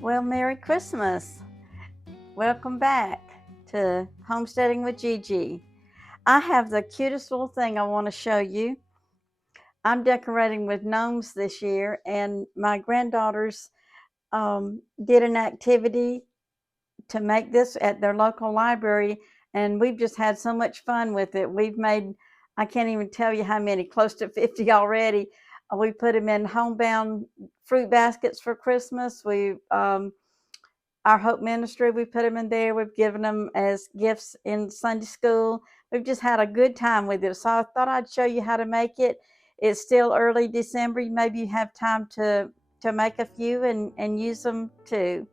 Well, Merry Christmas. Welcome back to Homesteading with GiGi. I have the cutest little thing I want to show you. I'm decorating with gnomes this year, and my granddaughters did an activity to make this at their local library, and we've just had so much fun with it. We've made, I can't even tell you how many, close to 50 already. We put them in homebound fruit baskets for Christmas. Our Hope Ministry, we put them in there. We've given them as gifts in Sunday school. We've just had a good time with it. So I thought I'd show you how to make it. It's still early December. Maybe you have time to make a few and use them too.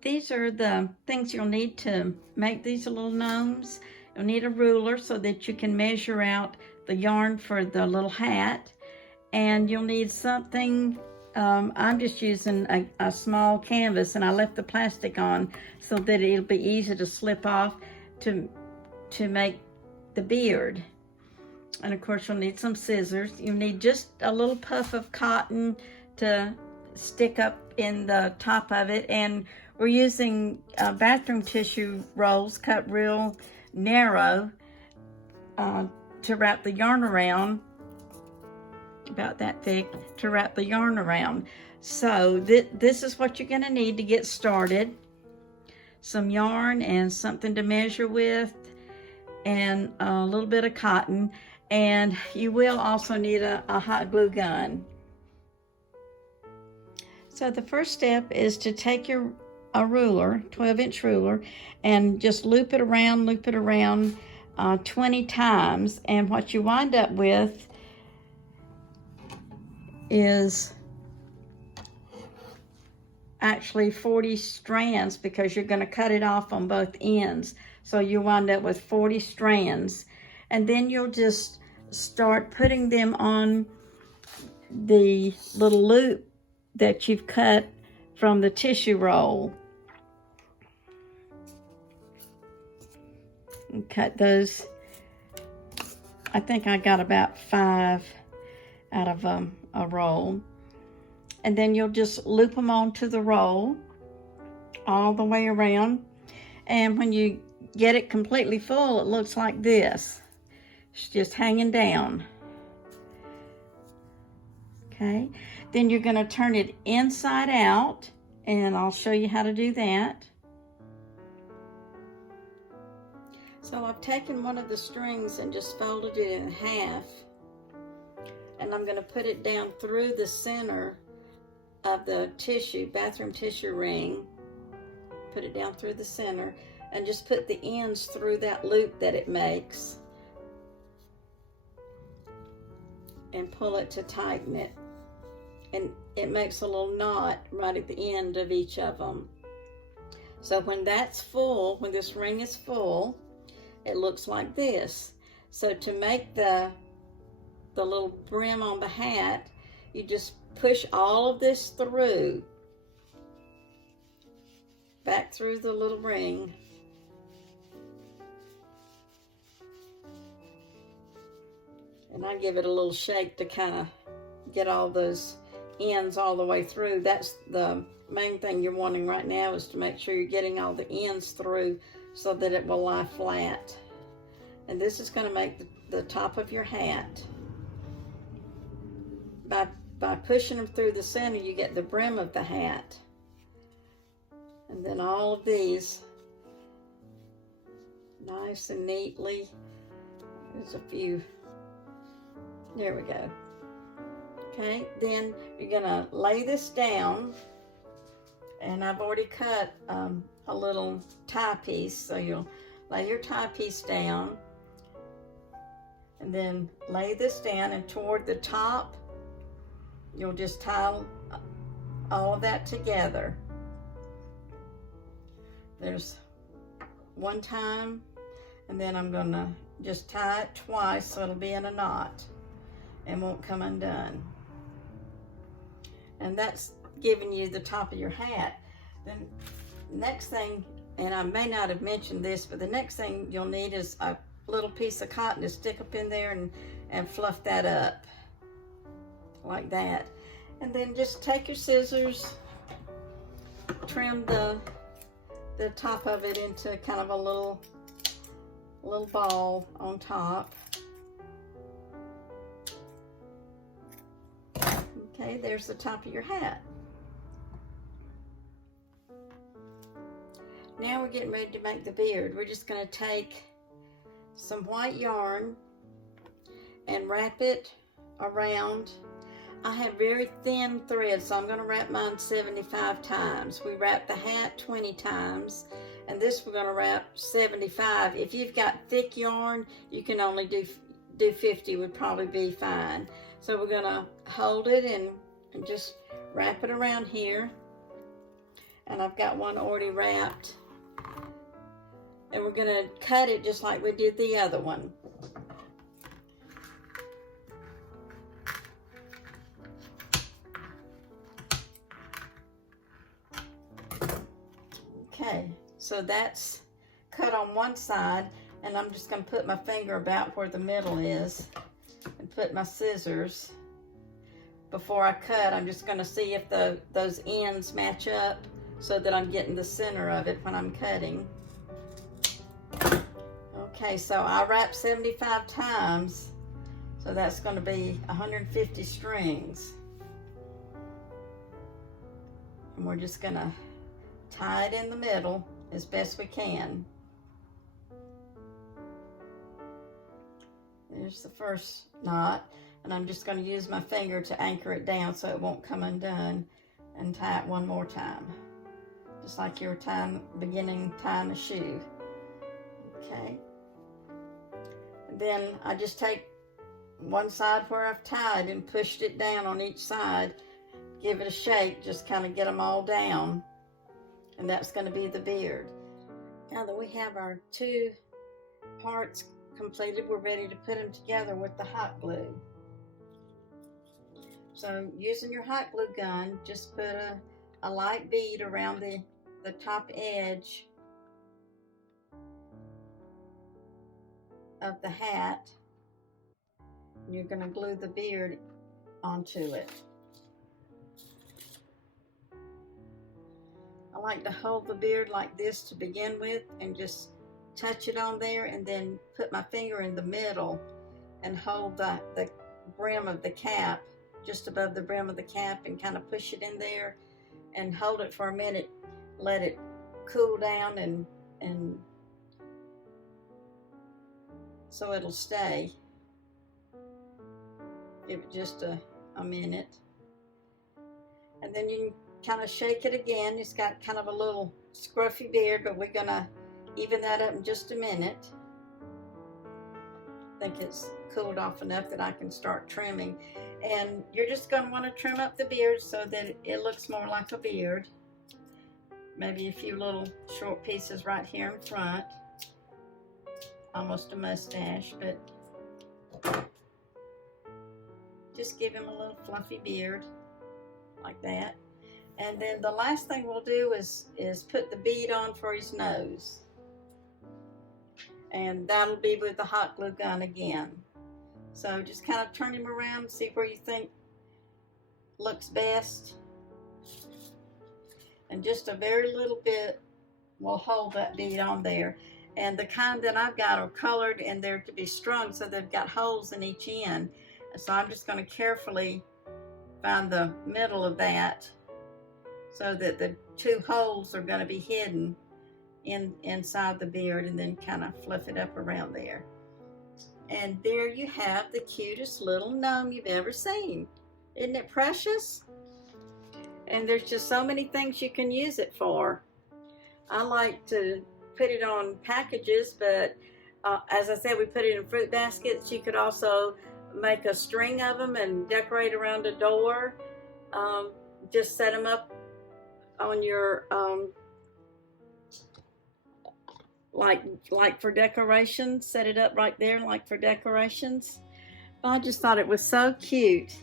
These are the things you'll need to make these little gnomes. You'll need a ruler so that you can measure out the yarn for the little hat. And you'll need something, I'm just using a small canvas, and I left the plastic on so that it'll be easy to slip off to make the beard. And of course you'll need some scissors. You need just a little puff of cotton to stick up in the top of it, and we're using bathroom tissue rolls cut real narrow to wrap the yarn around, about that thick, to wrap the yarn around. So this is what you're going to need to get started. Some yarn and something to measure with, and a little bit of cotton, and you will also need a hot glue gun. So the first step is to take a ruler, 12-inch ruler, and just loop it around 20 times, and what you wind up with is actually 40 strands, because you're going to cut it off on both ends. So you wind up with 40 strands, and then you'll just start putting them on the little loop that you've cut from the tissue roll. And cut those. I think I got about 5 out of a roll. And then you'll just loop them onto the roll all the way around. And when you get it completely full, it looks like this. It's just hanging down. Okay, then you're going to turn it inside out, and I'll show you how to do that. So I've taken one of the strings and just folded it in half, and I'm going to put it down through the center of the tissue, bathroom tissue ring. Put it down through the center, and just put the ends through that loop that it makes, and pull it to tighten it. And it makes a little knot right at the end of each of them. So when that's full, when this ring is full, it looks like this. So to make the little brim on the hat, you just push all of this through, back through the little ring. And I give it a little shake to kind of get all those ends all the way through. That's the main thing you're wanting right now, is to make sure you're getting all the ends through so that it will lie flat. And this is going to make the top of your hat. By pushing them through the center, you get the brim of the hat. And then all of these, nice and neatly. There's a few. There we go. Okay, then you're gonna lay this down, and I've already cut a little tie piece, so you'll lay your tie piece down, and then lay this down, and toward the top, you'll just tie all of that together. There's one time, and then I'm gonna just tie it twice so it'll be in a knot and won't come undone. And that's giving you the top of your hat. Then next thing, and I may not have mentioned this, but the next thing you'll need is a little piece of cotton to stick up in there and fluff that up like that. And then just take your scissors trim the top of it into kind of a little ball on top. Okay, there's the top of your hat. Now we're getting ready to make the beard. We're just going to take some white yarn and wrap it around. I have very thin thread, so I'm going to wrap mine 75 times. We wrap the hat 20 times, and this we're going to wrap 75. If you've got thick yarn, you can only do 50, would probably be fine. So we're going to hold it and just wrap it around here. And I've got one already wrapped. And we're going to cut it just like we did the other one. Okay, so that's cut on one side, and I'm just going to put my finger about where the middle is and put my scissors. Before I cut, I'm just going to see if those ends match up so that I'm getting the center of it when I'm cutting. Okay, so I wrapped 75 times, so that's going to be 150 strings. And we're just going to tie it in the middle as best we can. There's the first knot, and I'm just going to use my finger to anchor it down so it won't come undone, and tie it one more time, just like you were tying a shoe. Okay. And then I just take one side where I've tied and pushed it down on each side, give it a shake, just kind of get them all down, and that's going to be the beard. Now that we have our two parts completed, we're ready to put them together with the hot glue. So using your hot glue gun, just put a light bead around the top edge of the hat. And you're going to glue the beard onto it. I like to hold the beard like this to begin with and just touch it on there, and then put my finger in the middle and hold the brim of the cap, just above the brim of the cap, and kind of push it in there and hold it for a minute, let it cool down, and so it'll stay. Give it just a minute, and then you can kind of shake it again. It's got kind of a little scruffy beard, but we're gonna even that up in just a minute. I think it's cooled off enough that I can start trimming. And you're just going to want to trim up the beard so that it looks more like a beard. Maybe a few little short pieces right here in front. Almost a mustache, but just give him a little fluffy beard like that. And then the last thing we'll do is put the bead on for his nose. And that'll be with the hot glue gun again. So just kind of turn him around, see where you think looks best. And just a very little bit will hold that bead on there. And the kind that I've got are colored, and they're to be strung, so they've got holes in each end. So I'm just going to carefully find the middle of that so that the two holes are going to be hidden inside the beard, and then kind of fluff it up around there. And there you have the cutest little gnome you've ever seen. Isn't it precious? And there's just so many things you can use it for. I like to put it on packages, but as I said, we put it in fruit baskets. You could also make a string of them and decorate around a door. Just set them up on your like for decorations. Set it up right there like for decorations. I just thought it was so cute.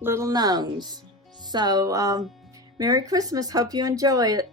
Little gnomes. So Merry Christmas. Hope you enjoy it.